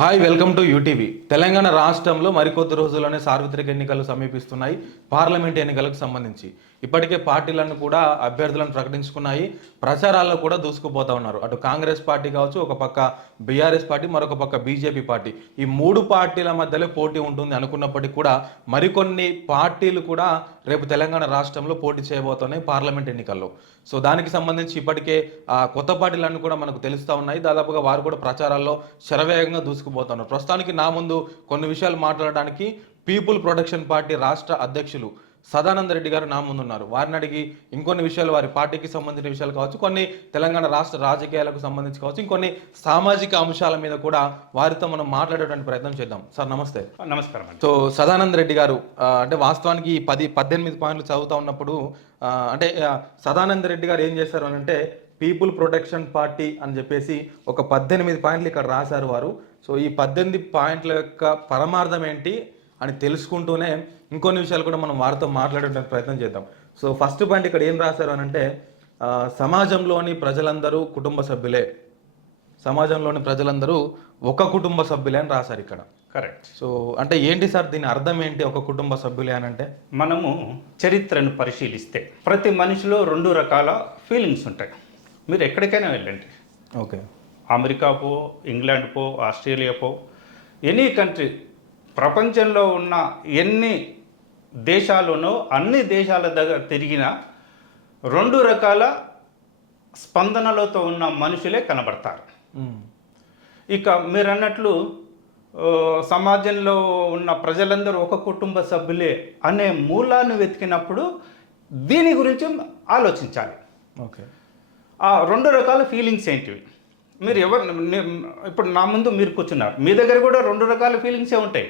Hi welcome to UTV. Telangana రాష్ట్రంలో మరికొద్ది రోజుల్లోనే సార్వత్రిక ఎన్నికలు సమీపిస్తున్నాయి. పార్లమెంట్ ఎన్నికలకు సంబంధించి ఇప్పటికే పార్టీలను కూడా అభ్యర్థులను ప్రకటించుకున్నాయి. ప్రచారాల్లో కూడా దూసుకుపోతా ఉన్నారు. అటు కాంగ్రెస్ పార్టీ కావచ్చు, ఒక పక్క బీఆర్ఎస్ పార్టీ, మరొక పక్క బీజేపీ పార్టీ. ఈ మూడు పార్టీల మధ్యలో పోటీ ఉంటుంది అనుకున్నప్పటికీ కూడా మరికొన్ని పార్టీలు కూడా రేపు తెలంగాణ రాష్ట్రంలో పోటీ చేయబోతున్నాయి పార్లమెంట్ ఎన్నికల్లో. సో దానికి సంబంధించి ఇప్పటికే కొత్త పార్టీలన్నీ కూడా మనకు తెలుస్తూ ఉన్నాయి. దాదాపుగా వారు కూడా ప్రచారాల్లో శరవేగంగా దూసుకుపోతున్నారు. ప్రస్తుతానికి నా ముందు కొన్ని విషయాలు మాట్లాడడానికి పీపుల్ ప్రొటెక్షన్ పార్టీ రాష్ట్ర అధ్యక్షులు సదానంద రెడ్డి గారు నా ముందున్నారు. వారిని అడిగి ఇంకొన్ని విషయాలు, వారి పార్టీకి సంబంధించిన విషయాలు కావచ్చు, కొన్ని తెలంగాణ రాష్ట్ర రాజకీయాలకు సంబంధించి కావచ్చు, ఇంకొన్ని సామాజిక అంశాల మీద కూడా వారితో మనం మాట్లాడేటువంటి ప్రయత్నం చేద్దాం. సార్ నమస్తే. నమస్కారం. సో సదానంద రెడ్డి గారు, అంటే వాస్తవానికి 18 పాయింట్లు చదువుతా ఉన్నప్పుడు అంటే సదానంద రెడ్డి గారు ఏం చేశారు అని అంటే పీపుల్ ప్రొటెక్షన్ పార్టీ అని చెప్పేసి ఒక 18 పాయింట్లు ఇక్కడ రాశారు వారు. సో ఈ 18 పాయింట్ల యొక్క పరమార్థం ఏంటి అని తెలుసుకుంటూనే ఇంకొన్ని విషయాలు కూడా మనం వారితో మాట్లాడడానికి ప్రయత్నం చేద్దాం. సో ఫస్ట్ పాయింట్ ఇక్కడ ఏం రాశారు అని అంటే సమాజంలోని ప్రజలందరూ కుటుంబ సభ్యులే, సమాజంలోని ప్రజలందరూ ఒక కుటుంబ సభ్యులే అని రాశారు ఇక్కడ. కరెక్ట్. సో అంటే ఏంటి సార్ దీని అర్థం ఏంటి, ఒక కుటుంబ సభ్యులే అని అంటే? మనము చరిత్రను పరిశీలిస్తే ప్రతి మనిషిలో 2 రకాల ఫీలింగ్స్ ఉంటాయి. మీరు ఎక్కడికైనా వెళ్ళండి, ఓకే, అమెరికా పో, ఇంగ్లాండ్ పో, ఆస్ట్రేలియా పో, ఎనీ కంట్రీ, ప్రపంచంలో ఉన్న ఎన్ని దేశాల్లోనో అన్ని దేశాల దగ్గర తిరిగిన 2 రకాల స్పందనలతో ఉన్న మనుషులే కనబడతారు. ఇక మీరు అన్నట్లు సమాజంలో ఉన్న ప్రజలందరూ ఒక కుటుంబ సభ్యులే అనే మూలాన్ని వెతికినప్పుడు దీని గురించి ఆలోచించాలి. ఓకే, ఆ 2 రకాల ఫీలింగ్స్ ఏంటివి? మీరు ఇప్పుడు నా ముందు మీరు కూర్చున్నారు, మీ దగ్గర కూడా 2 రకాల ఫీలింగ్సే ఉంటాయి,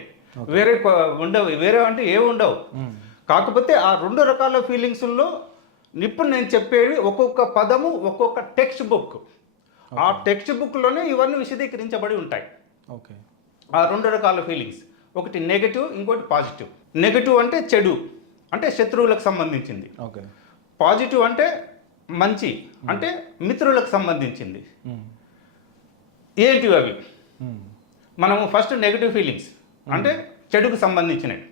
వేరే ఉండవు. వేరే అంటే ఏమి ఉండవు. కాకపోతే ఆ 2 రకాల ఫీలింగ్స్లో ఇప్పుడు నేను చెప్పేవి ఒక్కొక్క పదము ఒక్కొక్క టెక్స్ట్ బుక్, ఆ టెక్స్ట్ బుక్లోనే ఇవన్నీ విశదీకరించబడి ఉంటాయి. ఓకే, ఆ 2 రకాల ఫీలింగ్స్, ఒకటి నెగటివ్, ఇంకోటి పాజిటివ్. నెగటివ్ అంటే చెడు, అంటే శత్రువులకు సంబంధించింది. ఓకే. పాజిటివ్ అంటే మంచి, అంటే మిత్రులకు సంబంధించింది. ఏంటివి అవి? మనము ఫస్ట్ నెగటివ్ ఫీలింగ్స్ అంటే చెడుకు సంబంధించినవి: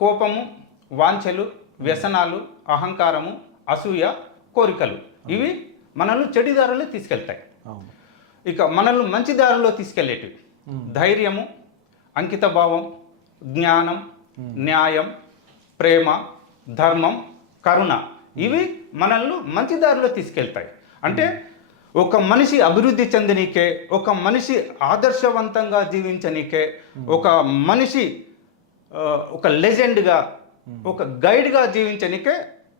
కోపము, వాంఛలు, వ్యసనాలు, అహంకారము, అసూయ, కోరికలు. ఇవి మనల్ని చెడు దారిలో తీసుకెళ్తాయి. ఇక మనల్ని మంచి దారిలో తీసుకెళ్లేటివి ధైర్యము, అంకిత భావం, జ్ఞానం, న్యాయం, ప్రేమ, ధర్మం, కరుణ. ఇవి మనల్ని మంచి దారిలో తీసుకెళ్తాయి. అంటే ఒక మనిషి అభివృద్ధి చెందనీకే, ఒక మనిషి ఆదర్శవంతంగా జీవించనీకే, ఒక మనిషి ఒక లెజెండ్గా, ఒక గైడ్గా జీవించనీకే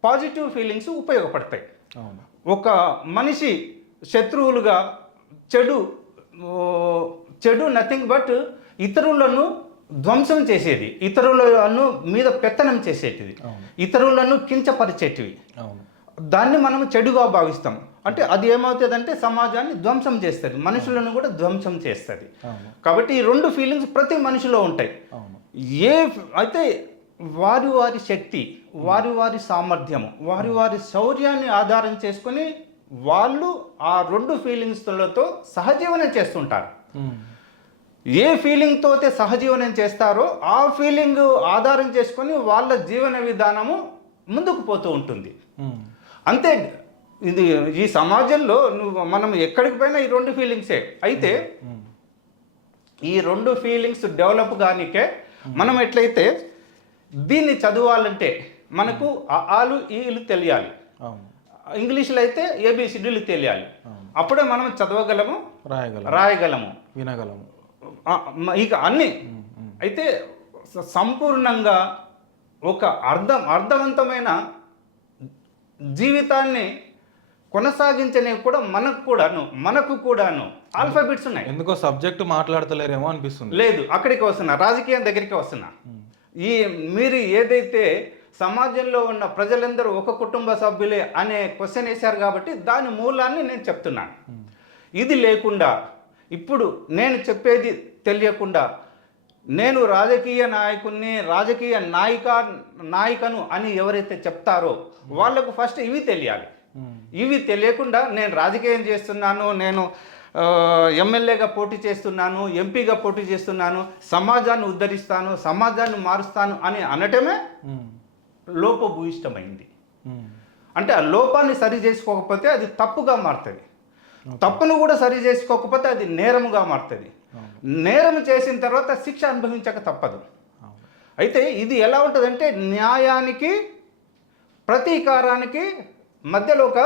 పాజిటివ్ ఫీలింగ్స్ ఉపయోగపడతాయి. ఒక మనిషి శత్రువులుగా చెడు నథింగ్ బట్ ఇతరులను ధ్వంసం చేసేది, ఇతరులను మీద పెత్తనం చేసేటిది, ఇతరులను కించపరిచేటివి, దాన్ని మనం చెడుగా భావిస్తాం. అంటే అది ఏమవుతుందంటే సమాజాన్ని ధ్వంసం చేస్తుంది, మనుషులను కూడా ధ్వంసం చేస్తుంది. కాబట్టి ఈ 2 ఫీలింగ్స్ ప్రతి మనిషిలో ఉంటాయి. అయితే వారి వారి శక్తి, వారి వారి సామర్థ్యము, వారి వారి శౌర్యాన్ని ఆధారం చేసుకొని వాళ్ళు ఆ 2 ఫీలింగ్స్లతో సహజీవనం చేస్తుంటారు. ఏ ఫీలింగ్తో అయితే సహజీవనం చేస్తారో ఆ ఫీలింగ్ ఆధారం చేసుకొని వాళ్ళ జీవన విధానము ముందుకు పోతూ ఉంటుంది. అంతే. ఇది ఈ సమాజంలో మనం ఎక్కడికి పోయినా ఈ 2 ఫీలింగ్సే. అయితే ఈ 2 ఫీలింగ్స్ డెవలప్ కానికే మనం ఎట్లయితే దీన్ని చదవాలంటే మనకు ఆలు ఈలు తెలియాలి, ఇంగ్లీష్లో అయితే ఏబిసిడీలు తెలియాలి. అప్పుడే మనం చదవగలము, రాయగలము, వినగలము, ఇక అన్నీ. అయితే సంపూర్ణంగా ఒక అర్థవంతమైన జీవితాన్ని కొనసాగించనేవి కూడా మనకు కూడాను ఆల్ఫాబెట్స్ ఉన్నాయి. ఎందుకో సబ్జెక్టు మాట్లాడతలేరేమో అనిపిస్తుంది. లేదు, అక్కడికి వస్తున్నా, రాజకీయం దగ్గరికి వస్తున్నా. మీరు ఏదైతే సమాజంలో ఉన్న ప్రజలందరూ ఒక కుటుంబ సభ్యులే అనే క్వశ్చన్ వేశారు కాబట్టి దాని మూలాన్ని నేను చెప్తున్నాను. ఇది లేకుండా, ఇప్పుడు నేను చెప్పేది తెలియకుండా నేను రాజకీయ నాయకుడిని, రాజకీయ నాయకను అని ఎవరైతే చెప్తారో వాళ్ళకు ఫస్ట్ ఇవి తెలియాలి. ఇవి తెలియకుండా నేను రాజకీయం చేస్తున్నాను, నేను ఎమ్మెల్యేగా పోటీ చేస్తున్నాను, ఎంపీగా పోటీ చేస్తున్నాను, సమాజాన్ని ఉద్ధరిస్తాను, సమాజాన్ని మారుస్తాను అని అనటమే లోపభూయిష్టమైంది. అంటే ఆ లోపాన్ని సరి చేసుకోకపోతే అది తప్పుగా మారుతుంది. తప్పును కూడా సరి చేసుకోకపోతే అది నేరముగా మారుతుంది. నేరం చేసిన తర్వాత శిక్ష అనుభవించక తప్పదు. అయితే ఇది ఎలా ఉంటుందంటే న్యాయానికి ప్రతీకారానికి మధ్యలో ఒక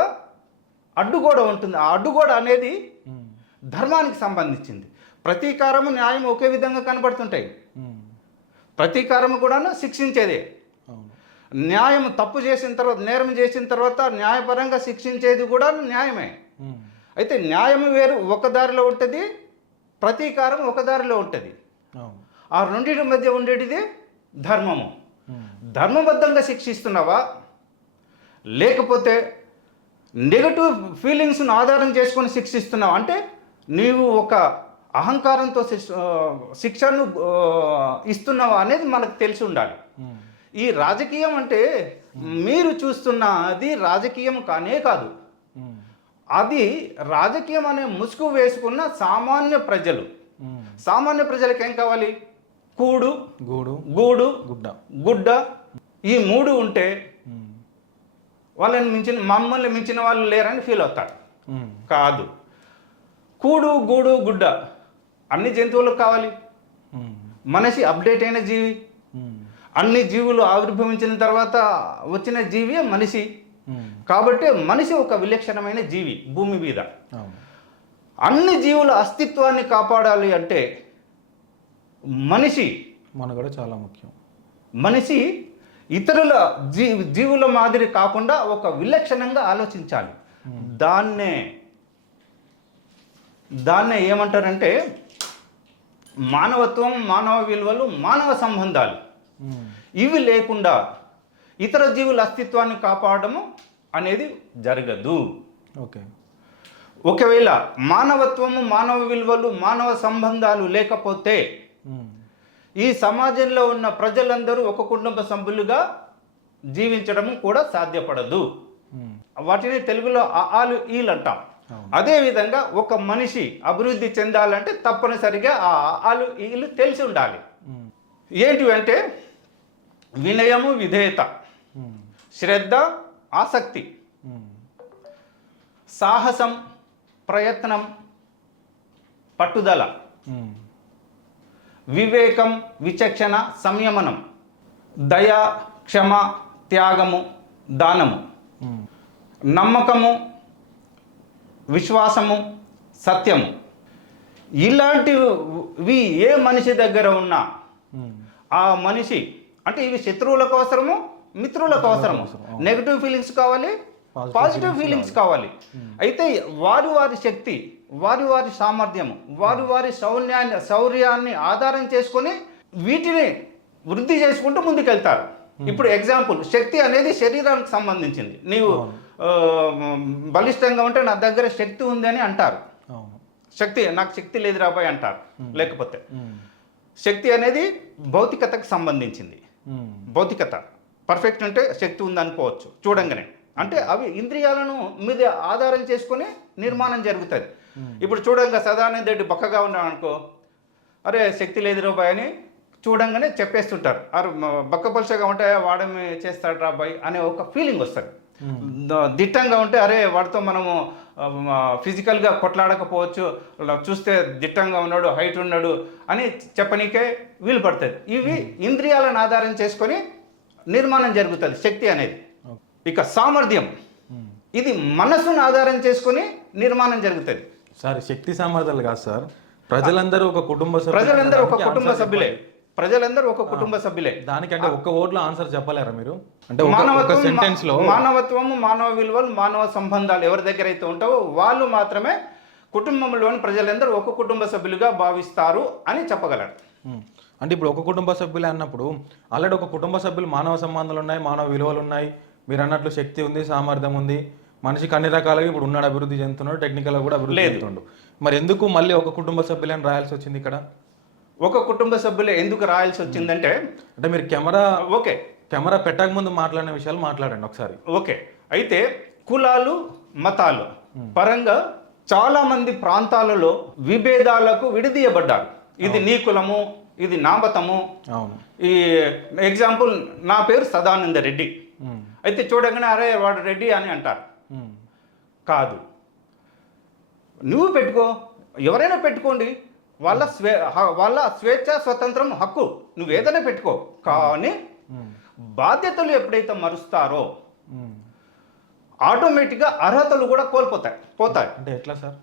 అడ్డుగోడ ఉంటుంది. ఆ అడ్డుగోడ అనేది ధర్మానికి సంబంధించింది. ప్రతీకారము న్యాయం ఒకే విధంగా కనబడుతుంటాయి. ప్రతీకారము కూడా శిక్షించేదే. న్యాయం తప్పు చేసిన తర్వాత, నేరం చేసిన తర్వాత న్యాయపరంగా శిక్షించేది కూడా న్యాయమే. అయితే న్యాయం వేరు ఒక దారిలో ఉంటుంది, ప్రతీకారం ఒక దారిలో ఉంటుంది. ఆ రెండింటి మధ్య ఉండేటిది ధర్మము. ధర్మబద్ధంగా శిక్షిస్తున్నావా, లేకపోతే నెగటివ్ ఫీలింగ్స్ను ఆధారం చేసుకొని శిక్షిస్తున్నావా? అంటే నీవు ఒక అహంకారంతో శిక్షను ఇస్తున్నావా అనేది మనకు తెలిసి ఉండాలి. ఈ రాజకీయం అంటే మీరు చూస్తున్న అది రాజకీయం కానే కాదు. అది రాజకీయం అనే ముసుగు వేసుకున్న సామాన్య ప్రజలు. సామాన్య ప్రజలకు ఏం కావాలి? కూడు, గూడు, గుడ్డ. ఈ మూడు ఉంటే మమ్మల్ని మించిన వాళ్ళు లేరని ఫీల్ అవుతారు. కాదు. కూడు, గూడు, గుడ్డ అన్ని జంతువులకు కావాలి. మనిషి అప్డేట్ అయిన జీవి. అన్ని జీవులు ఆవిర్భవించిన తర్వాత వచ్చిన జీవి మనిషి. కాబట్టి మనిషి ఒక విలక్షణమైన జీవి భూమి మీద. అన్ని జీవుల అస్తిత్వాన్ని కాపాడాలి అంటే మనిషి మనకు చాలా ముఖ్యం. మనిషి ఇతరుల జీవుల మాదిరి కాకుండా ఒక విలక్షణంగా ఆలోచించాలి. దాన్నే ఏమంటారంటే మానవత్వం, మానవ విలువలు, మానవ సంబంధాలు. ఇవి లేకుండా ఇతర జీవుల అస్తిత్వాన్ని కాపాడము అనేది జరగదు. ఒకవేళ మానవత్వము, మానవ విలువలు, మానవ సంబంధాలు లేకపోతే ఈ సమాజంలో ఉన్న ప్రజలందరూ ఒక కుటుంబ సభ్యులుగా జీవించడం కూడా సాధ్యపడదు. వాటిని తెలుగులో ఆలు ఈలు అంటాం. అదేవిధంగా ఒక మనిషి అభివృద్ధి చెందాలంటే తప్పనిసరిగా ఆ ఆలు ఈలు తెలిసి ఉండాలి. ఏంటివి అంటే వినయము, విధేయత, శ్రద్ధ, ఆసక్తి, సాహసం, ప్రయత్నం, పట్టుదల, వివేకం, విచక్షణ, సంయమనం, దయ, క్షమ, త్యాగము, దానము, నమ్మకము, విశ్వాసము, సత్యము. ఇలాంటివి ఏ మనిషి దగ్గర ఉన్నా ఆ మనిషి అంటే ఇవి శత్రువులకు అవసరము, మిత్రులకు అవసరము. నెగిటివ్ ఫీలింగ్స్ కావాలి, పాజిటివ్ ఫీలింగ్స్ కావాలి. అయితే వారి శక్తి, వారి సామర్థ్యము, వారి శౌర్యాన్ని ఆధారం చేసుకొని వీటిని వృద్ధి చేసుకుంటూ ముందుకెళ్తారు. ఇప్పుడు ఎగ్జాంపుల్, శక్తి అనేది శరీరానికి సంబంధించింది. నీవు బలిష్టంగా ఉంటే నా దగ్గర శక్తి ఉంది అని అంటారు. నాకు శక్తి లేదు రాబాయ్ అంటారు. లేకపోతే శక్తి అనేది భౌతికతకు సంబంధించింది. భౌతికత పర్ఫెక్ట్ అంటే శక్తి ఉంది అనుకోవచ్చు చూడంగానే. అంటే అవి ఇంద్రియాలను మీద ఆధారం చేసుకొని నిర్మాణం జరుగుతుంది. ఇప్పుడు చూడంగా సదానంద రెడ్డి బక్కగా ఉన్నాడు అనుకో, అరే శక్తి లేదు రాబాయ్ అని చూడంగానే చెప్పేస్తుంటారు. అరే బక్కపలుచగా ఉంటే వాడమే చేస్తాడు రాబాయ్ అనే ఒక ఫీలింగ్ వస్తుంది. దిట్టంగా ఉంటే అరే వాడితో మనము ఫిజికల్గా కొట్లాడకపోవచ్చు, చూస్తే దిట్టంగా ఉన్నాడు, హైట్ ఉన్నాడు అని చెప్పనీకే వీలు పడుతుంది. ఇవి ఇంద్రియాలను ఆధారం చేసుకొని నిర్మాణం జరుగుతుంది శక్తి అనేది. ఇక సామర్థ్యం, ఇది మనసును ఆధారం చేసుకొని నిర్మాణం జరుగుతుంది. సార్ శక్తి సామర్థ్యాలు కాదు సార్, ప్రజలందరూ ఒక కుటుంబ సభ్యులే. ప్రజలందరూ ఒక కుటుంబ సభ్యులే. దానికంటే ఒక్క ఓట్లో ఆన్సర్ చెప్పలేరా మీరు? అంటే మానవత్వము, మానవ విలువలు, మానవ సంబంధాలు ఎవరి దగ్గర అయితే ఉంటావో వాళ్ళు మాత్రమే కుటుంబంలోని ప్రజలందరూ ఒక కుటుంబ సభ్యులుగా భావిస్తారు అని చెప్పగలరు. అంటే ఇప్పుడు ఒక కుటుంబ సభ్యులే అన్నప్పుడు ఆల్రెడీ ఒక కుటుంబ సభ్యులు మానవ సంబంధాలు ఉన్నాయి, మానవ విలువలు ఉన్నాయి, మీరు అన్నట్లు శక్తి ఉంది, సామర్థ్యం ఉంది, మనిషికి అన్ని రకాలుగా ఇప్పుడు ఉన్నాడు, అభివృద్ధి చెందుతున్నాడు, టెక్నికల్గా కూడా అభివృద్ధి చెందుతుండు. మరి ఎందుకు మళ్ళీ ఒక కుటుంబ సభ్యులని రాయాల్సి వచ్చింది ఇక్కడ? ఒక కుటుంబ సభ్యులే ఎందుకు రాయాల్సి వచ్చిందంటే, అంటే మీరు కెమెరా పెట్టక ముందు మాట్లాడిన విషయాలు మాట్లాడండి ఒకసారి. ఓకే. అయితే కులాలు, మతాలు పరంగా చాలా మంది ప్రాంతాలలో విభేదాలకు విడదీయబడ్డారు. ఇది నీ కులము, ఇది నా మతము. అవును. ఈ ఎగ్జాంపుల్, నా పేరు సదానంద రెడ్డి. ఉమ్. అయితే చూడగానే అరే వాడు రెడ్డి అని అంటారు. ఉమ్. కాదు, నువ్వు పెట్టుకో, ఎవరైనా పెట్టుకోండి, వాళ్ళ స్వేచ్ఛ స్వతంత్రం హక్కు, నువ్వు ఏదైనా పెట్టుకో. కానీ బాధ్యతలు ఎప్పుడైతే మరుస్తారో ఆటోమేటిక్గా అర్హతలు కూడా పోతాయి. అంటే ఎట్లా సార్?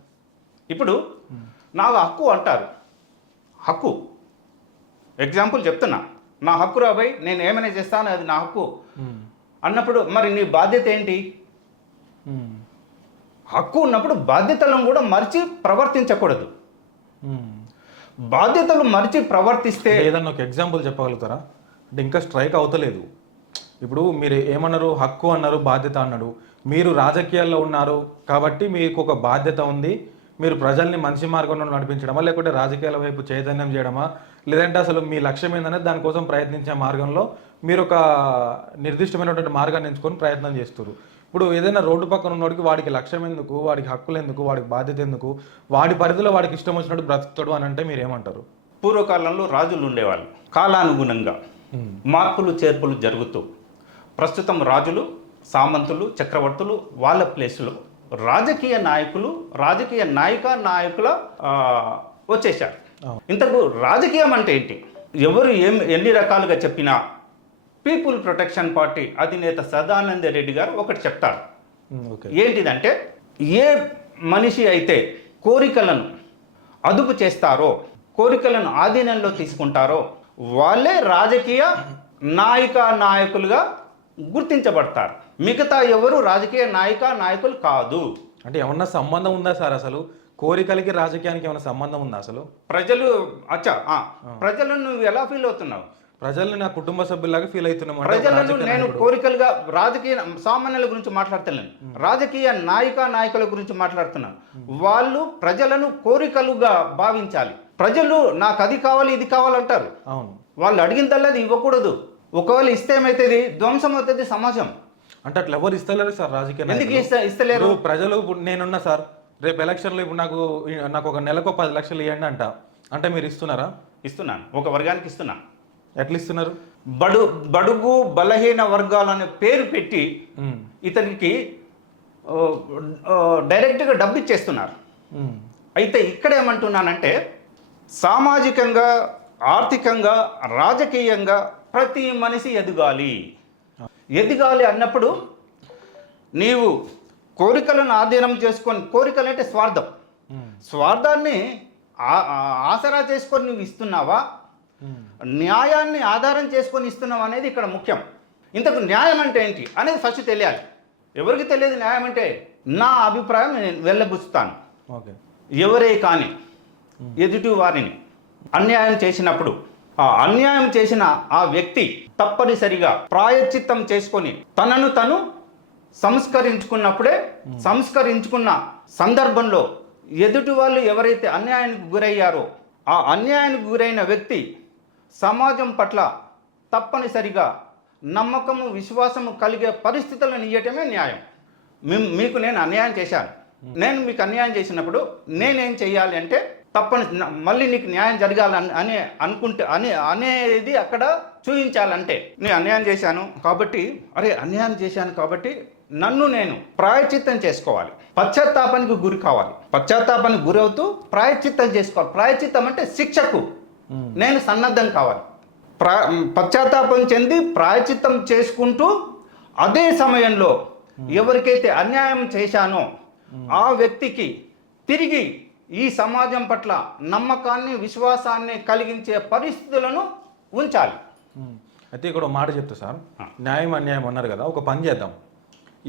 ఇప్పుడు నాకు హక్కు అంటారు, హక్కు ఎగ్జాంపుల్ చెప్తున్నా, నా హక్కు రాబోయ్, నేను ఏమైనా చేస్తాను, అది నా హక్కు అన్నప్పుడు మరి నీ బాధ్యత ఏంటి? హక్కు ఉన్నప్పుడు బాధ్యతలను కూడా మర్చి ప్రవర్తించకూడదు. బాధ్యతలు మర్చి ప్రవర్తిస్తే ఏదన్నా ఒక ఎగ్జాంపుల్ చెప్పగలుగుతారా? అంటే ఇంకా స్ట్రైక్ అవుతలేదు. ఇప్పుడు మీరు ఏమన్నారు, హక్కు అన్నారు, బాధ్యత అన్నాడు. మీరు రాజకీయాల్లో ఉన్నారు కాబట్టి మీకు ఒక బాధ్యత ఉంది. మీరు ప్రజల్ని మంచి మార్గంలో నడిపించడమా, లేకుంటే రాజకీయాల వైపు చైతన్యం చేయడమా, లేదంటే అసలు మీ లక్ష్యం ఏంటనేది దానికోసం ప్రయత్నించే మార్గంలో మీరు ఒక నిర్దిష్టమైనటువంటి మార్గాన్ని ఎంచుకొని ప్రయత్నం చేస్తారు. ఇప్పుడు ఏదైనా రోడ్డు పక్కన ఉన్నవాడికి వాడికి లక్ష్యం ఎందుకు, వాడికి హక్కులు ఎందుకు, వాడికి బాధ్యత ఎందుకు, వాడి పరిధిలో వాడికి ఇష్టం వచ్చినట్టు బ్రతుకుతాడు అని అంటే మీరు ఏమంటారు? పూర్వకాలంలో రాజులు ఉండేవాళ్ళు. కాలానుగుణంగా మార్పులు చేర్పులు జరుగుతూ ప్రస్తుతం రాజులు, సామంతులు, చక్రవర్తులు వాళ్ళ ప్లేస్లో రాజకీయ నాయకుల వచ్చేసారు. ఇంతకు రాజకీయం అంటే ఏంటి? ఎవరు ఎన్ని రకాలుగా చెప్పినా పీపుల్ ప్రొటెక్షన్ పార్టీ అధినేత సదానంద రెడ్డి గారు ఒకటి చెప్తారు. ఏంటిదంటే, ఏ మనిషి అయితే కోరికలను అదుపు చేస్తారో, కోరికలను ఆధీనంలో తీసుకుంటారో వాళ్ళే రాజకీయ నాయకులుగా గుర్తించబడతారు. మిగతా ఎవరు రాజకీయ నాయకులు కాదు. అంటే ఏమన్నా సంబంధం ఉందా సార్? అసలు కోరికలకి రాజకీయానికి ఏమైనా సంబంధం ఉందా అసలు? ప్రజలను నువ్వు ఎలా ఫీల్ అవుతున్నావు? ప్రజల్ని నా కుటుంబ సభ్యులాగా ఫీల్ అవుతున్నాం. ప్రజలను నేను కోరికలుగా, రాజకీయ సామాన్యుల గురించి మాట్లాడుతున్నాను, రాజకీయ నాయకుల గురించి మాట్లాడుతున్నాను. వాళ్ళు ప్రజలను కోరికలుగా భావించాలి. ప్రజలు నాకు అది కావాలి, ఇది కావాలంటారు. అవును. వాళ్ళు అడిగిందల్లా అది ఇవ్వకూడదు. ఒకవేళ ఇస్తే ఏమైతుంది? ధ్వంసం అవుతుంది సమాజం. అంటే అట్లా ఎవరు ఇస్తలేరు సార్ రాజకీయ? ఎందుకు ఇస్తలేరు? ప్రజలు ఇప్పుడు నేనున్నా సార్, రేపు ఎలక్షన్లో ఇప్పుడు నాకు ఒక నెలకు 10 లక్షలు ఇవ్వండి అంటే మీరు ఇస్తున్నారా? ఇస్తున్నాను. ఒక వర్గానికి ఇస్తున్నాను. ఎట్లా ఇస్తున్నారు? బడుగు బలహీన వర్గాలనే పేరు పెట్టి ఇతనికి డైరెక్ట్గా డబ్బు ఇచ్చేస్తున్నారు. అయితే ఇక్కడ ఏమంటున్నానంటే, సామాజికంగా, ఆర్థికంగా, రాజకీయంగా ప్రతి మనిషి ఎదగాలి అన్నప్పుడు నీవు కోరికలను ఆధీనం చేసుకొని, కోరికలు అంటే స్వార్థాన్ని ఆసరా చేసుకొని నువ్వు ఇస్తున్నావా, న్యాయాన్ని ఆధారం చేసుకొని ఇస్తున్నావా అనేది ఇక్కడ ముఖ్యం. ఇంతకు న్యాయం అంటే ఏంటి అనేది ఫస్ట్ తెలియాలి. ఎవరికి తెలియదు న్యాయం అంటే? నా అభిప్రాయం నేను వెళ్ళబుచ్చుతాను. ఎవరే కానీ ఎదుటి వారిని అన్యాయం చేసినప్పుడు, ఆ అన్యాయం చేసిన ఆ వ్యక్తి తప్పనిసరిగా ప్రాయశ్చిత్తం చేసుకొని తనను తను సంస్కరించుకున్న సందర్భంలో ఎదుటి వాళ్ళు ఎవరైతే అన్యాయానికి గురయ్యారో ఆ అన్యాయానికి గురైన వ్యక్తి సమాజం పట్ల తప్పనిసరిగా నమ్మకము, విశ్వాసము కలిగే పరిస్థితులను ఇవ్వటమే న్యాయం. మీకు నేను అన్యాయం చేశాను, నేను మీకు అన్యాయం చేసినప్పుడు నేనేం చేయాలి అంటే, మళ్ళీ నీకు న్యాయం జరగాలని అనేది అక్కడ చూపించాలంటే, నేను అన్యాయం చేశాను కాబట్టి నన్ను నేను ప్రాయశ్చిత్తం చేసుకోవాలి, పశ్చాత్తాపానికి గురి కావాలి, పశ్చాత్తాపానికి గురవుతూ ప్రాయశ్చిత్తం చేసుకోవాలి. ప్రాయశ్చిత్తం అంటే శిక్షకు నేను సన్నద్ధం కావాలి. పశ్చాత్తాపం చెంది ప్రాయశ్చిత్తం చేసుకుంటూ అదే సమయంలో ఎవరికైతే అన్యాయం చేశానో ఆ వ్యక్తికి తిరిగి ఈ సమాజం పట్ల నమ్మకాన్ని, విశ్వాసాన్ని కలిగించే పరిస్థితులను ఉంచాలి. అయితే ఇక్కడ ఒక మాట చెప్తా సార్, న్యాయం అన్యాయం అన్నారు కదా, ఒక పని చేద్దాం.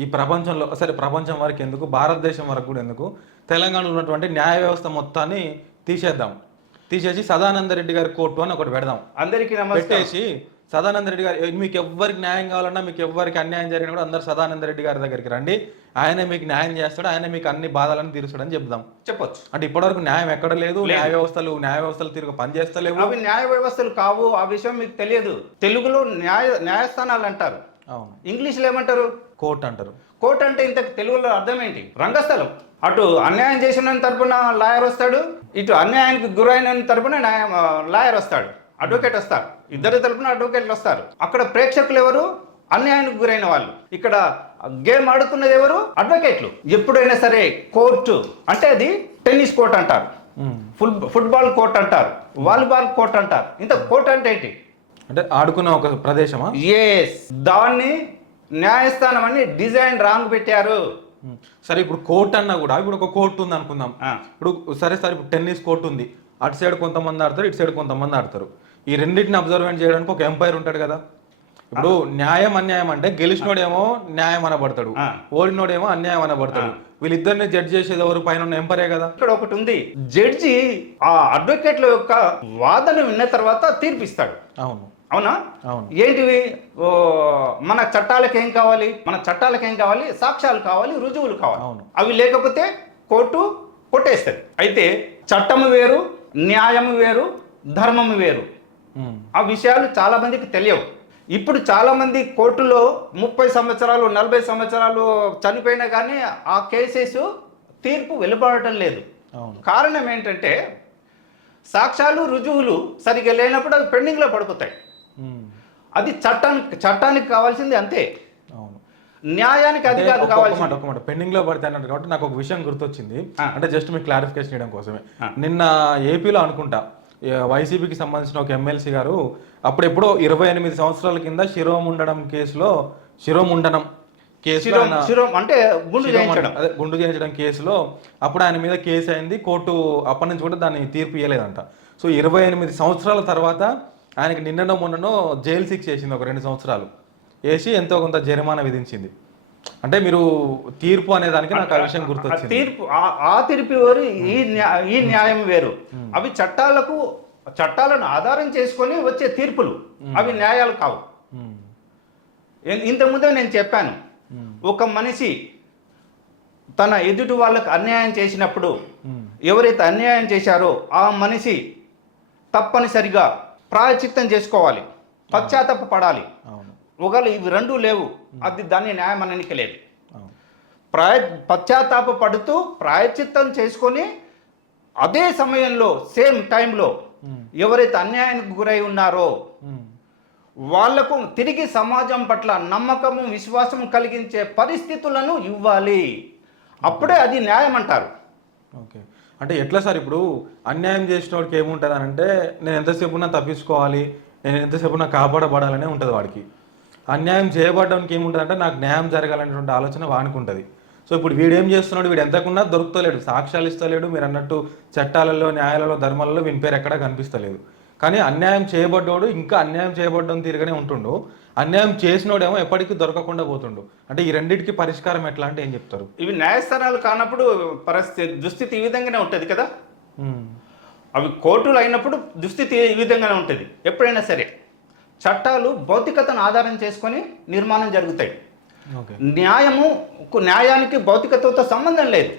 ఈ ప్రపంచంలో, సరే ప్రపంచం వరకు ఎందుకు, భారతదేశం వరకు కూడా ఎందుకు, తెలంగాణలో ఉన్నటువంటి న్యాయ వ్యవస్థ మొత్తాన్ని తీసేసి సదానంద రెడ్డి గారి కోర్టు అని ఒకటి పెడదాం. అందరికీ పెట్టేసి సదానంద రెడ్డి గారు, మీకు ఎవ్వరికి న్యాయం కావాలన్నా, మీకు ఎవ్వరికి అన్యాయం జరిగినా కూడా అందరు సదానంద రెడ్డి గారి దగ్గరికి రండి, ఆయన మీకు న్యాయం చేస్తాడు, ఆయన మీకు అన్ని బాధలను తీరుస్తాడని చెప్పొచ్చు. అంటే ఇప్పటివరకు న్యాయం ఎక్కడ లేదు, న్యాయ వ్యవస్థలు తిరిగి పనిచేస్తలేవు. అవి న్యాయ వ్యవస్థలు కావు, ఆ విషయం మీకు తెలియదు. తెలుగులో న్యాయస్థానాలు అంటారు, ఇంగ్లీష్లో ఏమంటారు? కోర్టు అంటారు. కోర్టు అంటే ఇంత తెలుగులో అర్థం ఏంటి? రంగస్థలం. అటు అన్యాయం చేసిన తరపున లాయర్ వస్తాడు, ఇటు అన్యాయానికి గురైన తరపున లాయర్ వస్తాడు, అడ్వకేట్ వస్తారు, ఇద్దరి తరపున అడ్వకేట్లు వస్తారు. అక్కడ ప్రేక్షకులు ఎవరు? అన్యాయానికి గురైన వాళ్ళు. ఇక్కడ గేమ్ ఆడుతున్నది ఎవరు? అడ్వకేట్లు. ఎప్పుడైనా సరే కోర్టు అంటే అది టెన్నిస్ కోర్ట్ అంటారు, ఫుట్బాల్ కోర్ట్ అంటారు, వాలీబాల్ కోర్ట్ అంటారు. ఇంత కోర్ట్ అంటే ఏంటి? అంటే ఆడుకున్న ఒక ప్రదేశమా? ఎస్, దాన్ని న్యాయస్థానం అని డిజైన్ రాంగ్ పెట్టారు. సరే, ఇప్పుడు కోర్ట్ అన్నా కూడా ఇప్పుడు ఒక కోర్టు ఉంది అనుకుందాం. ఇప్పుడు సరే ఇప్పుడు టెన్నిస్ కోర్ట్ ఉంది, అటు సైడ్ కొంతమంది ఆడతారు, ఇటు సైడ్ కొంతమంది ఆడతారు. ఈ రెండింటిని అబ్జర్వేట్ చేయడానికి ఒక ఎంపైర్ ఉంటాడు కదా. ఇప్పుడు న్యాయం అన్యాయం అంటే గెలిచినోడేమో న్యాయం అనబడతాడు, ఓడినోడేమో అన్యాయం అనబడతాడు. వీళ్ళిద్దరిని జడ్జ్ చేసేది ఎవరు? పైన ఉన్న ఎంపైరే కదా. ఇక్కడ ఒకటి ఉంది, జడ్జి ఆ అడ్వకేట్ల యొక్క వాదన విన్న తర్వాత తీర్పిస్తాడు. అవును, అవునా? అవును. ఏంటివి? మన చట్టాలకు ఏం కావాలి? మన చట్టాలకు ఏం కావాలి? సాక్ష్యాలు కావాలి, రుజువులు కావాలి. అవును. అవి లేకపోతే కోర్టు కొట్టేస్తుంది. అయితే చట్టము వేరు, న్యాయము వేరు, ధర్మము వేరు. ఆ విషయాలు చాలా మందికి తెలియవు. ఇప్పుడు చాలా మంది కోర్టులో 30 సంవత్సరాలు 40 సంవత్సరాలు చనిపోయినా కానీ ఆ కేసెస్ తీర్పు వెలువడటం లేదు. కారణం ఏంటంటే సాక్ష్యాలు రుజువులు సరిగ్గా లేనప్పుడు అవి పెండింగ్లో పడిపోతాయి. అది చట్టానికి కావాల్సింది అంతే, న్యాయానికి అది కాదు కావాల్సింది. ఒక మాట పెండింగ్ లో పడితే అన్నట్టు కాబట్టి నాకు ఒక విషయం గుర్తొచ్చింది. అంటే జస్ట్ మీకు క్లారిఫికేషన్ చేయడం కోసమే. నిన్న ఏపీలో అనుకుంటా వైసీపీకి సంబంధించిన ఒక ఎమ్మెల్సీ గారు అప్పుడెప్పుడో 28 సంవత్సరాల కింద శిరోముండనం కేసులో అంటే గుండు చేయించడం కేసులో అప్పుడు ఆయన మీద కేసు అయింది. కోర్టు అప్పటి నుంచి కూడా దాన్ని తీర్పు ఇవ్వలేదంట. సో 28 సంవత్సరాల తర్వాత ఆయనకి నిన్ననో మొన్ననో జైలు శిక్ష వేసింది, ఒక 2 సంవత్సరాలు వేసి ఎంతో కొంత జరిమానా విధించింది. అంటే మీరు తీర్పు అనే దానికి నాకు ఆ విషయం గుర్తొచ్చింది. ఆ తీర్పు వేరు, ఈ న్యాయం వేరు. అవి చట్టాలను ఆధారం చేసుకొని వచ్చే తీర్పులు, అవి న్యాయాలు కావు. ఇంతకుముందే నేను చెప్పాను, ఒక మనిషి తన ఎదుటి వాళ్ళకు అన్యాయం చేసినప్పుడు ఎవరైతే అన్యాయం చేశారో ఆ మనిషి తప్పనిసరిగా ప్రాయశ్చిత్తం చేసుకోవాలి, పశ్చాత్తాప పడాలి. ఒకవేళ ఇవి రెండూ లేవు, అది దాన్ని న్యాయం అనడానికి లేదు. పశ్చాత్తాప పడుతూ ప్రాయశ్చిత్తం చేసుకొని అదే సమయంలో సేమ్ టైంలో ఎవరైతే అన్యాయానికి గురై ఉన్నారో వాళ్లకు తిరిగి సమాజం పట్ల నమ్మకము విశ్వాసం కలిగించే పరిస్థితులను ఇవ్వాలి. అప్పుడే అది న్యాయం అంటారు. ఓకే, అంటే ఎట్లా సార్? ఇప్పుడు అన్యాయం చేసిన వాడికి ఏముంటుంది అని అంటే, నేను ఎంతసేపు తప్పించుకోవాలి, నేను ఎంతసేపు కాపాడబడాలనే ఉంటుంది వాడికి. అన్యాయం చేయబడడానికి ఏముంటుంది అంటే, నాకు న్యాయం జరగాలనేటువంటి ఆలోచన వానికి ఉంటుంది. సో ఇప్పుడు వీడు ఏం చేస్తున్నాడు? వీడు ఎంతకున్నా దొరుకుతలేడు, సాక్ష్యాలు ఇస్తలేడు. మీరు అన్నట్టు చట్టాలలో, న్యాయాలలో, ధర్మాలలో వీని పేరు ఎక్కడా కనిపిస్తలేదు. కానీ అన్యాయం చేయబడ్డోడు ఇంకా అన్యాయం చేయబడ్డం తీరుగానే ఉంటుండు, అన్యాయం చేసినోడేమో ఎప్పటికీ దొరకకుండా పోతుండు. అంటే ఈ రెండింటికి పరిష్కారం ఎట్లా అంటే ఏం చెప్తారు? ఇవి న్యాయస్థానాలు కానప్పుడు దుస్థితి ఈ విధంగానే ఉంటుంది కదా. అవి కోర్టులు అయినప్పుడు దుస్థితి ఈ విధంగానే ఉంటుంది. ఎప్పుడైనా సరే చట్టాలు భౌతికతను ఆధారం చేసుకొని నిర్మాణం జరుగుతాయి. న్యాయానికి భౌతికతతో సంబంధం లేదు,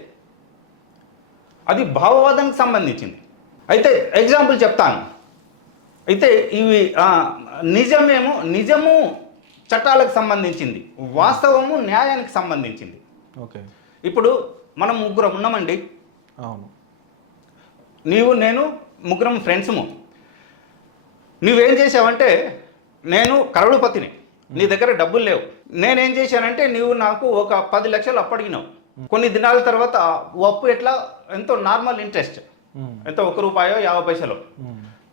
అది భావవాదానికి సంబంధించింది. అయితే ఎగ్జాంపుల్ చెప్తాను. అయితే ఇవి నిజము చట్టాలకు సంబంధించింది, వాస్తవము న్యాయానికి సంబంధించింది. ఓకే, ఇప్పుడు మనం ముగ్గురం ఉన్నామండి. అవును, నీవు నేను ముగ్గురం ఫ్రెండ్స్ము. నువ్వేం చేసావంటే, నేను కరోడుపతిని, నీ దగ్గర డబ్బులు లేవు. నేనేం చేశానంటే, నీవు నాకు ఒక 10 లక్షలు అప్పడిగినావు. కొన్ని దినాల తర్వాత అప్పు ఎట్లా ఎంతో నార్మల్ ఇంట్రెస్ట్, ఎంతో ₹1.50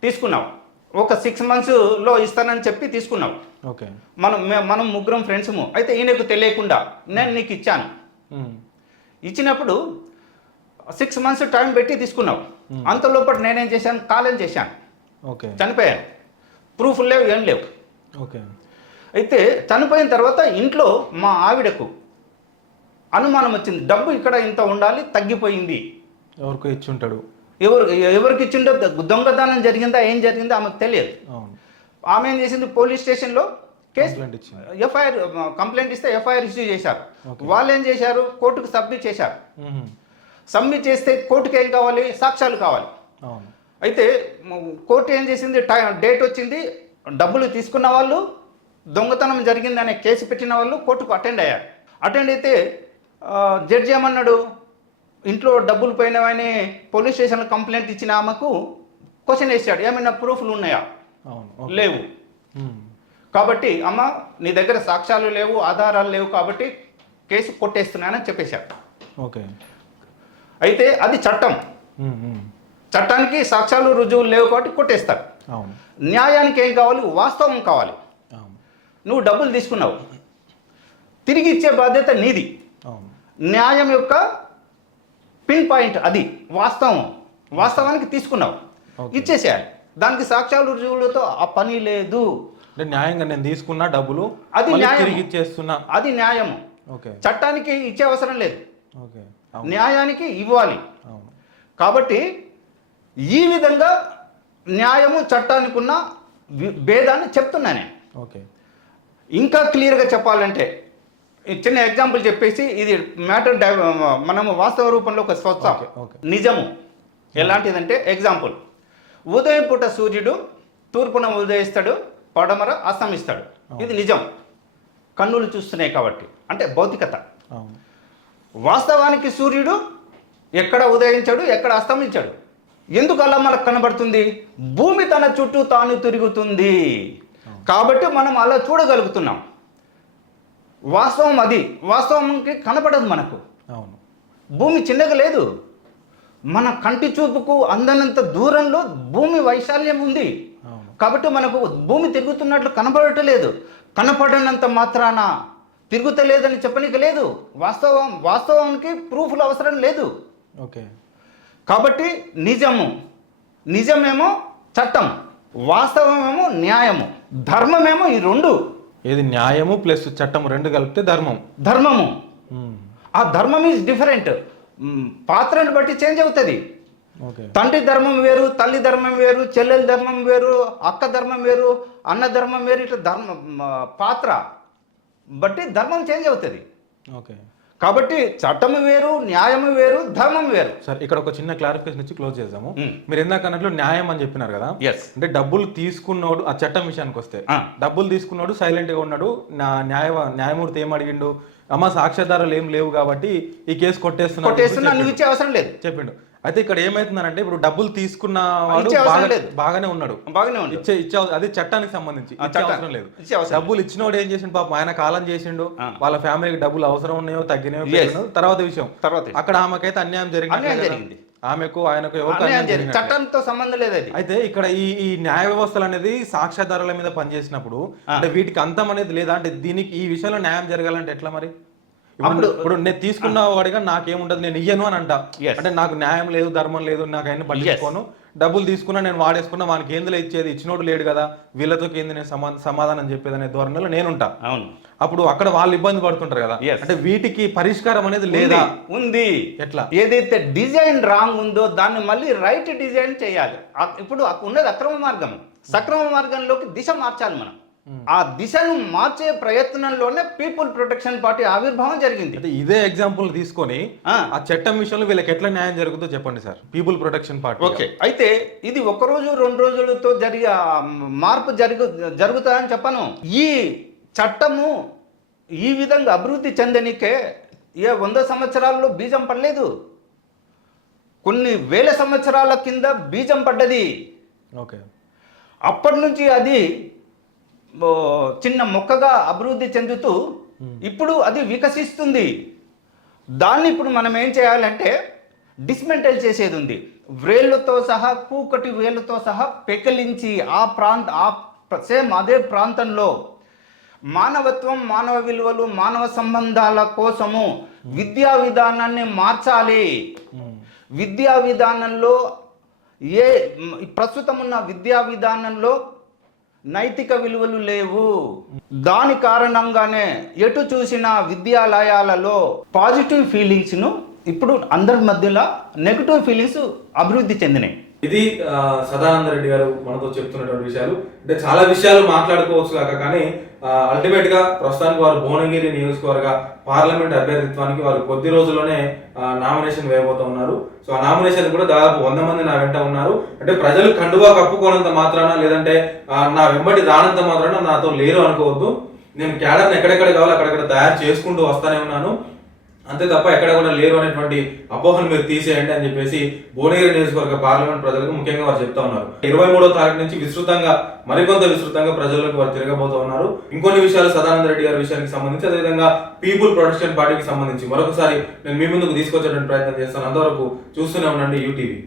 తీసుకున్నావు. ఒక 6 monthsలో ఇస్తానని చెప్పి తీసుకున్నావు. ఓకే, మనం ముగ్గురం ఫ్రెండ్స్ము. అయితే ఈయనకు తెలియకుండా నేను నీకు ఇచ్చాను. ఇచ్చినప్పుడు 6 months టైం పెట్టి తీసుకున్నావు. అంత లోపల నేనేం చేశాను? కాలం చేశాను, చనిపోయాను. ప్రూఫ్లు లేవు, ఏం లేవు. ఓకే, అయితే చనిపోయిన తర్వాత ఇంట్లో మా ఆవిడకు అనుమానం వచ్చింది, డబ్బు ఇక్కడ ఇంత ఉండాలి, తగ్గిపోయింది. ఎవరికో ఇచ్చి ఉంటాడు. ఎవరికి ఇచ్చిండో, దొంగతనం జరిగిందా ఏం జరిగిందో ఆమెకు తెలియదు. ఆమె ఏం చేసింది? పోలీస్ స్టేషన్లో ఎఫ్ఐఆర్ కంప్లైంట్ ఇస్తే ఎఫ్ఐఆర్ ఇష్యూ చేశారు. వాళ్ళు ఏం చేశారు? కోర్టుకు సబ్మిట్ చేశారు. సబ్మిట్ చేస్తే కోర్టుకి ఏం కావాలి? సాక్ష్యాలు కావాలి. అయితే కోర్టు ఏం చేసింది? డేట్ వచ్చింది, డబ్బులు తీసుకున్న వాళ్ళు, దొంగతనం జరిగిందనే కేసు పెట్టిన వాళ్ళు కోర్టుకు అటెండ్ అయ్యారు. అటెండ్ అయితే జడ్జి ఏమన్నాడు? ఇంట్లో డబ్బులు పోయినవని పోలీస్ స్టేషన్లో కంప్లైంట్ ఇచ్చిన ఆమెకు క్వశ్చన్ వేసాడు, ఏమైనా ప్రూఫ్లు ఉన్నాయా? అవును. లేవు. కాబట్టి అమ్మ నీ దగ్గర సాక్ష్యాలు లేవు, ఆధారాలు లేవు, కాబట్టి కేసు కొట్టేస్తున్నానని చెప్పేశాడు. ఓకే. అయితే అది చట్టం, చట్టానికి సాక్ష్యాలు రుజువులు లేవు కాబట్టి కొట్టేస్తారు. అవును. న్యాయానికి ఏం కావాలి? వాస్తవం కావాలి. నువ్వు డబ్బులు తీసుకున్నావు, తిరిగి ఇచ్చే బాధ్యత నీది. న్యాయం యొక్క పిన్ పాయింట్ అది వాస్తవం. వాస్తవానికి తీసుకున్నావు, ఇచ్చేసేయాలి. దానికి సాక్ష్యాలు రుజువులతో ఆ పని లేదు. న్యాయంగా నేను తీసుకున్న డబ్బులు అది తిరిగి ఇచ్చేస్తున్నా, అది న్యాయము. చట్టానికి ఇచ్చే అవసరం లేదు, న్యాయానికి ఇవ్వాలి. కాబట్టి ఈ విధంగా న్యాయము చట్టానికి ఉన్న భేదాన్ని చెప్తున్నా నేను. ఇంకా క్లియర్గా చెప్పాలంటే చిన్న ఎగ్జాంపుల్ చెప్పేసి ఇది మ్యాటర్ మనము వాస్తవ రూపంలో ఒక స్వచ్ఛ నిజము ఎలాంటిదంటే, ఎగ్జాంపుల్, ఉదయం పూట సూర్యుడు తూర్పున ఉదయిస్తాడు, పడమర అస్తమిస్తాడు. ఇది నిజం, కన్నులు చూస్తున్నాయి కాబట్టి, అంటే భౌతికత. వాస్తవానికి సూర్యుడు ఎక్కడ ఉదయించాడు, ఎక్కడ అస్తమించాడు. ఎందుకు అలా మనకు కనబడుతుంది? భూమి తన చుట్టూ తాను తిరుగుతుంది కాబట్టి మనం అలా చూడగలుగుతున్నాం. వాస్తవం అది, వాస్తవంకి కనపడదు మనకు. భూమి చిన్నగా లేదు, మన కంటి చూపుకు అందనంత దూరంలో భూమి వైశాల్యం ఉంది. కాబట్టి మనకు భూమి తిరుగుతున్నట్లు కనపడటలేదు. కనపడనంత మాత్రాన తిరుగుతలేదని చెప్పనికి లేదు. వాస్తవానికి ప్రూఫ్లు అవసరం లేదు. కాబట్టి నిజమేమో చట్టం, వాస్తవమేమో న్యాయము, ధర్మమేమో ఈ రెండు. ఏది న్యాయము ప్లస్ చట్టం రెండు కలిపితే ధర్మము. ఆ ధర్మం ఈజ్ డిఫరెంట్, పాత్రను బట్టి చేంజ్ అవుతుంది. తండ్రి ధర్మం వేరు, తల్లి ధర్మం వేరు, చెల్లెల ధర్మం వేరు, అక్క ధర్మం వేరు, అన్న ధర్మం వేరు. ఇట్లా పాత్ర బట్టి ధర్మం చేంజ్ అవుతుంది. కాబట్టి చట్టము వేరు, న్యాయము వేరు, ధర్మం వేరు. సార్ ఇక్కడ ఒక చిన్న క్లారిఫికేషన్ ఇచ్చి క్లోజ్ చేద్దాము. మీరు ఇందాక అన్నట్లు న్యాయం అని చెప్పినారు కదా, అంటే డబ్బులు తీసుకున్నాడు, ఆ చట్టం విషయానికి వస్తే డబ్బులు తీసుకున్నాడు, సైలెంట్ గా ఉన్నాడు, న్యాయమూర్తి ఏం అడిగిండు, అమ్మ సాక్ష్యాధారాలు ఏం లేవు కాబట్టి ఈ కేసు కొట్టేస్తున్నా, నువ్వు ఇచ్చే అవసరం లేదు చెప్పిండు. అయితే ఇక్కడ ఏమైతుందంటే, ఇప్పుడు డబ్బులు తీసుకున్న వాడు బాగానే ఉన్నాడు, అది చట్టానికి సంబంధించి ఇచ్చే అవసరం లేదు. డబ్బులు ఇచ్చినోడు ఏం చేసిండు పాపం, ఆయన కాలం చేసిండు, వాళ్ళ ఫ్యామిలీకి డబ్బులు అవసరం ఉన్నాయో తగ్గినాయో తర్వాత విషయం. అక్కడ ఆమెకైతే అన్యాయం జరిగింది, ఆమెకు ఆయనకు ఎవరికి చట్టంతో సంబంధం లేదు. అయితే ఇక్కడ ఈ న్యాయ వ్యవస్థలు అనేది సాక్ష్యాధారాల మీద పనిచేసినప్పుడు అంటే వీటికి అంతం అనేది లేదా, అంటే దీనికి ఈ విషయంలో న్యాయం జరగాలంటే ఎట్లా మరి? ఇప్పుడు నేను తీసుకున్న వాడిగా నాకేముండదు, నేను ఇయ్యను అని అంట, అంటే నాకు న్యాయం లేదు, ధర్మం లేదు, నాకు అయినా పట్టించుకోను, డబ్బులు తీసుకున్నా నేను వాడేసుకున్నా, వానికి ఏందులో ఇచ్చేది, ఇచ్చినోడు లేడు కదా, వీళ్ళతో ఏంది నేను సమాధానం చెప్పేది అనే ధోరణిలో నేనుంటా. అవును, అప్పుడు అక్కడ వాళ్ళు ఇబ్బంది పడుతుంటారు కదా, అంటే వీటికి పరిష్కారం అనేది లేదా? ఉంది. ఎట్లా? ఏదైతే డిజైన్ రాంగ్ ఉందో దాన్ని మళ్ళీ రైట్ డిజైన్ చేయాలి. ఇప్పుడు ఉన్నది అక్రమ మార్గం, సక్రమ మార్గంలోకి దిశ మార్చాలి మనం. ఆ దిశను మార్చే ప్రయత్నంలోనే పీపుల్ ప్రొటెక్షన్ పార్టీ ఆవిర్భావం జరిగింది. అంటే ఇదే ఎగ్జాంపుల్ తీసుకొని ఆ చట్టం విషయంలో వీళ్ళకి ఎట్లా న్యాయం జరుగుతుందో చెప్పండి sir, people protection party. Okay, అయితే ఇది 1 రోజు 2 రోజులతో మార్పు జరుగుతుందని చెప్పను. ఈ చట్టము ఈ విధంగా అభివృద్ధి చెందనికే 100 సంవత్సరాల్లో బీజం పడలేదు, కొన్ని వేల సంవత్సరాల కింద బీజం పడ్డది. అప్పటి నుంచి అది చిన్న మొక్కగా అభివృద్ధి చెందుతూ ఇప్పుడు అది వికసిస్తుంది. దాన్ని ఇప్పుడు మనం ఏం చేయాలంటే డిస్మెంటల్ చేసేది ఉంది. వేళ్ళతో సహా, కూకటి వేళ్ళతో సహా పెకిలించి సేమ్ అదే ప్రాంతంలో మానవత్వం, మానవ విలువలు, మానవ సంబంధాల కోసము విద్యా విధానాన్ని మార్చాలి. విద్యా విధానంలో ప్రస్తుతం ఉన్న విద్యా విధానంలో నైతిక విలువలు లేవు. దాని కారణంగానే ఎటు చూసిన విద్యాలయాలలో పాజిటివ్ ఫీలింగ్స్ను ఇప్పుడు అందరి మధ్యలో నెగటివ్ ఫీలింగ్స్ అభివృద్ధి చెందినాయి. ఇది సదానంద రెడ్డి గారు మనతో చెప్తున్నటువంటి విషయాలు. అంటే చాలా విషయాలు మాట్లాడుకోవచ్చు కాక, కానీ అల్టిమేట్ గా ప్రస్తుతానికి వారు భువనగిరి నియోజకవర్గ పార్లమెంట్ అభ్యర్థిత్వానికి వారు కొద్ది రోజుల్లోనే నామినేషన్ వేయబోతూ ఉన్నారు. సో ఆ నామినేషన్ కూడా దాదాపు 100 మంది నా వెంట ఉన్నారు. అంటే ప్రజలు కండువా కప్పుకోనంత మాత్రాన, లేదంటే నా వెంబడి రానంత మాత్రాన నాతో లేరు అనుకోవద్దు. నేను క్యాడర్ని ఎక్కడెక్కడ కావాలో అక్కడెక్కడ తయారు చేసుకుంటూ వస్తానే ఉన్నాను. అంతే తప్ప ఎక్కడ కూడా లేరు అనేటువంటి అపోహలు మీరు తీసేయండి అని చెప్పేసి భువనగిరి నియోజకవర్గ పార్లమెంట్ ప్రజలకు ముఖ్యంగా వారు చెప్తా ఉన్నారు. 23వ తారీఖు నుంచి మరికొంత విస్తృతంగా ప్రజలకు వారు తిరగబోతూ ఉన్నారు. ఇంకొన్ని విషయాలు సదానంద రెడ్డి గారి విషయానికి సంబంధించి, అదేవిధంగా పీపుల్ ప్రొటెక్షన్ పార్టీకి సంబంధించి మరొకసారి నేను మీ ముందుకు తీసుకొచ్చేటువంటి ప్రయత్నం చేస్తాను. అంతవరకు చూస్తూనే ఉండండి యూటీవీ.